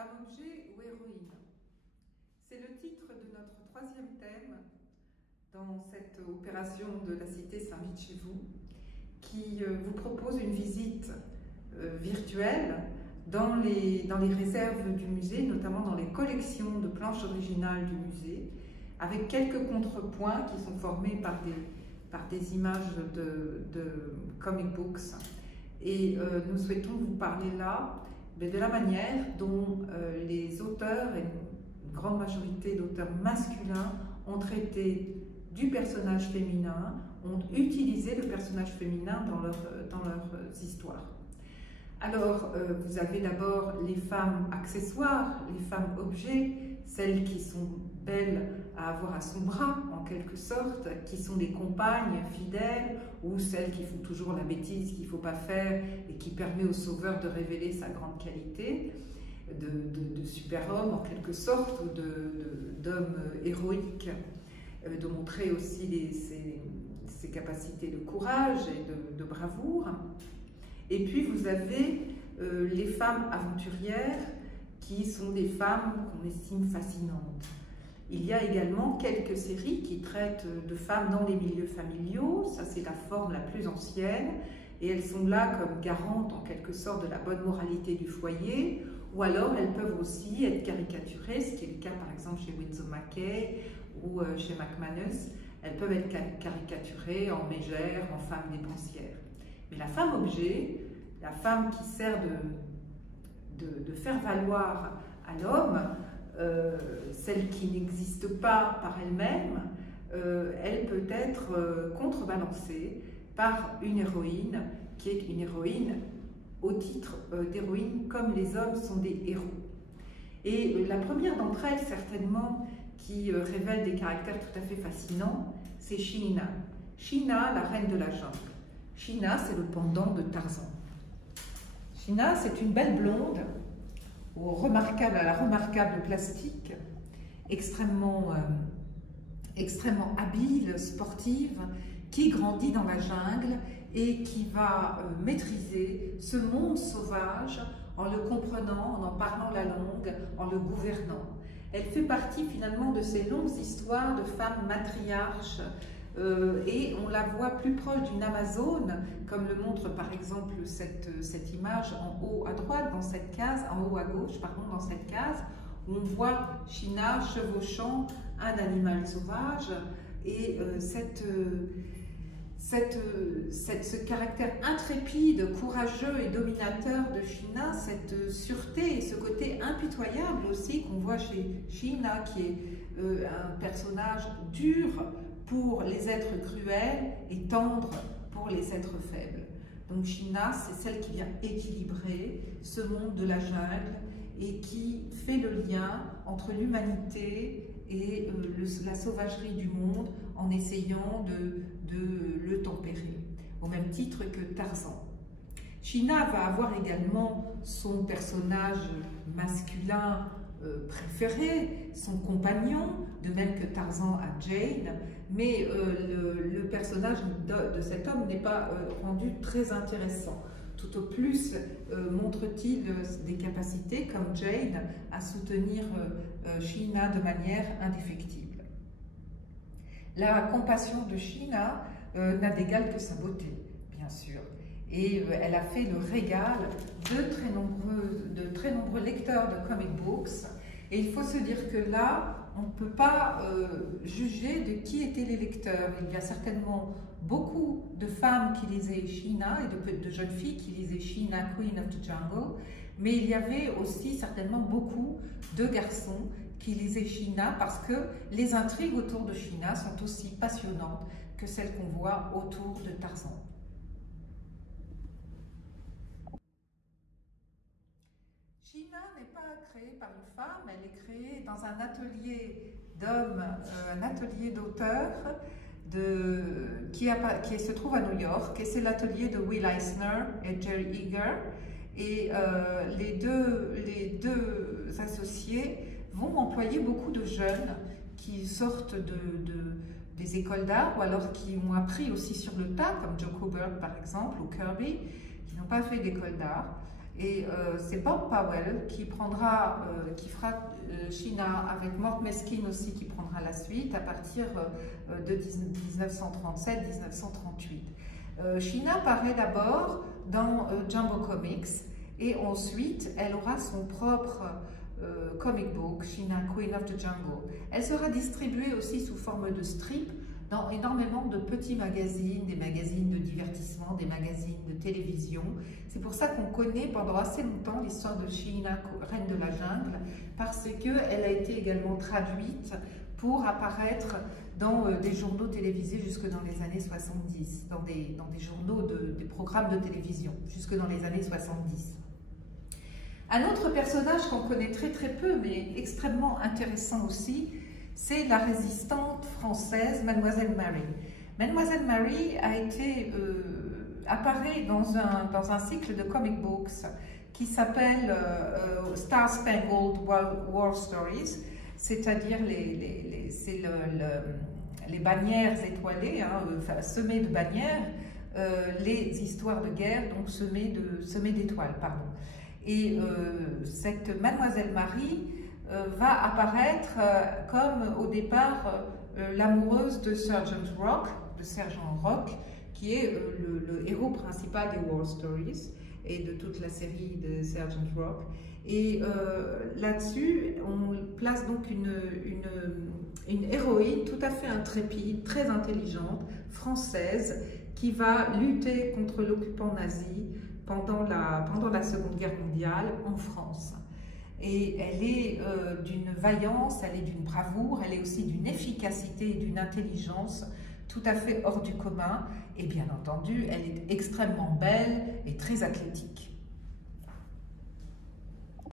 Femme-objet ou héroïne? C'est le titre de notre troisième thème dans cette opération de la Cité Saint-Vite chez vous, qui vous propose une visite virtuelle dans les réserves du musée, notamment dans les collections de planches originales du musée, avec quelques contrepoints qui sont formés par des images de comic books. Et nous souhaitons vous parler là de la manière dont les auteurs, et une grande majorité d'auteurs masculins, ont traité du personnage féminin, ont utilisé le personnage féminin dans leurs histoires. Alors, vous avez d'abord les femmes accessoires, les femmes objets, celles qui sont belles à avoir à son bras, en quelque sorte, qui sont des compagnes fidèles, ou celles qui font toujours la bêtise qu'il ne faut pas faire et qui permet au sauveur de révéler sa grande qualité, de super-homme en quelque sorte, ou d'homme héroïque, de montrer aussi ses capacités de courage et de bravoure. Et puis vous avez les femmes aventurières qui sont des femmes qu'on estime fascinantes. Il y a également quelques séries qui traitent de femmes dans les milieux familiaux, ça c'est la forme la plus ancienne, et elles sont là comme garantes en quelque sorte de la bonne moralité du foyer, ou alors elles peuvent aussi être caricaturées, ce qui est le cas par exemple chez Winsor McCay ou chez McManus. Elles peuvent être caricaturées en mégère, en femme dépensière. Mais la femme objet, la femme qui sert de faire valoir à l'homme, celle qui n'existe pas par elle-même, elle peut être contrebalancée par une héroïne qui est une héroïne au titre d'héroïne comme les hommes sont des héros. Et la première d'entre elles, certainement, qui révèle des caractères tout à fait fascinants, c'est Sheena. Sheena, la reine de la jungle. Sheena, c'est le pendant de Tarzan. Sheena, c'est une belle blonde, à la remarquable plastique, extrêmement habile, sportive, qui grandit dans la jungle et qui va maîtriser ce monde sauvage en le comprenant, en parlant la langue, en le gouvernant. Elle fait partie finalement de ces longues histoires de femmes matriarches et on la voit plus proche d'une Amazone, comme le montre par exemple cette image en haut à droite, dans cette case, en haut à gauche, pardon, dans cette case, où on voit Sheena chevauchant un animal sauvage et ce caractère intrépide, courageux et dominateur de Sheena, cette sûreté et ce côté impitoyable aussi qu'on voit chez Sheena, qui est un personnage dur pour les êtres cruels et tendre pour les êtres faibles. Donc Sheena, c'est celle qui vient équilibrer ce monde de la jungle et qui fait le lien entre l'humanité et la sauvagerie du monde en essayant de le tempérer, au même titre que Tarzan. Sheena va avoir également son personnage masculin préféré, son compagnon, de même que Tarzan a Jane, mais le personnage de cet homme n'est pas rendu très intéressant. Tout au plus montre-t-il des capacités, comme Jane, à soutenir Sheena de manière indéfectible. La compassion de Sheena n'a d'égal que sa beauté, bien sûr. Et elle a fait le régal de très nombreux lecteurs de comic books. Et il faut se dire que là, on ne peut pas juger de qui étaient les lecteurs. Il y a certainement beaucoup de femmes qui lisaient Sheena et de jeunes filles qui lisaient Sheena, Queen of the Jungle. Mais il y avait aussi certainement beaucoup de garçons qui lisaient Sheena parce que les intrigues autour de Sheena sont aussi passionnantes que celles qu'on voit autour de Tarzan. Sheena n'est pas créée par une femme, elle est créée dans un atelier d'hommes, un atelier d'auteurs qui se trouve à New York, et c'est l'atelier de Will Eisner et Jerry Eager. Et les deux associés vont employer beaucoup de jeunes qui sortent des écoles d'art ou alors qui ont appris aussi sur le tas, comme Joe Kubert par exemple, ou Kirby, qui n'ont pas fait d'école d'art. Et c'est Bob Powell qui fera Sheena avec Mort Meskin aussi qui prendra la suite à partir de 1937-1938. Sheena paraît d'abord dans Jumbo Comics et ensuite elle aura son propre comic book, Sheena Queen of the Jungle. Elle sera distribuée aussi sous forme de strip dans énormément de petits magazines, des magazines de divertissement, des magazines de télévision. C'est pour ça qu'on connaît pendant assez longtemps l'histoire de Sheena, Reine de la Jungle, parce qu'elle a été également traduite pour apparaître dans des journaux télévisés jusque dans les années 70, dans des journaux, des programmes de télévision, jusque dans les années 70. Un autre personnage qu'on connaît très peu, mais extrêmement intéressant aussi, c'est la résistante française Mademoiselle Mary. Mademoiselle Mary apparaît dans un cycle de comic books qui s'appelle Star Spangled War Stories, c'est-à-dire les bannières étoilées, semées de bannières, les histoires de guerre, donc semées d'étoiles, pardon. Et cette Mademoiselle Mary va apparaître comme au départ l'amoureuse de Sergeant Rock, qui est le héros principal des War Stories et de toute la série de Sergeant Rock. Et là-dessus, on place donc une héroïne tout à fait intrépide, très intelligente, française, qui va lutter contre l'occupant nazi pendant la Seconde Guerre mondiale en France. Et elle est d'une vaillance, elle est d'une bravoure, elle est aussi d'une efficacité et d'une intelligence tout à fait hors du commun. Et bien entendu, elle est extrêmement belle et très athlétique.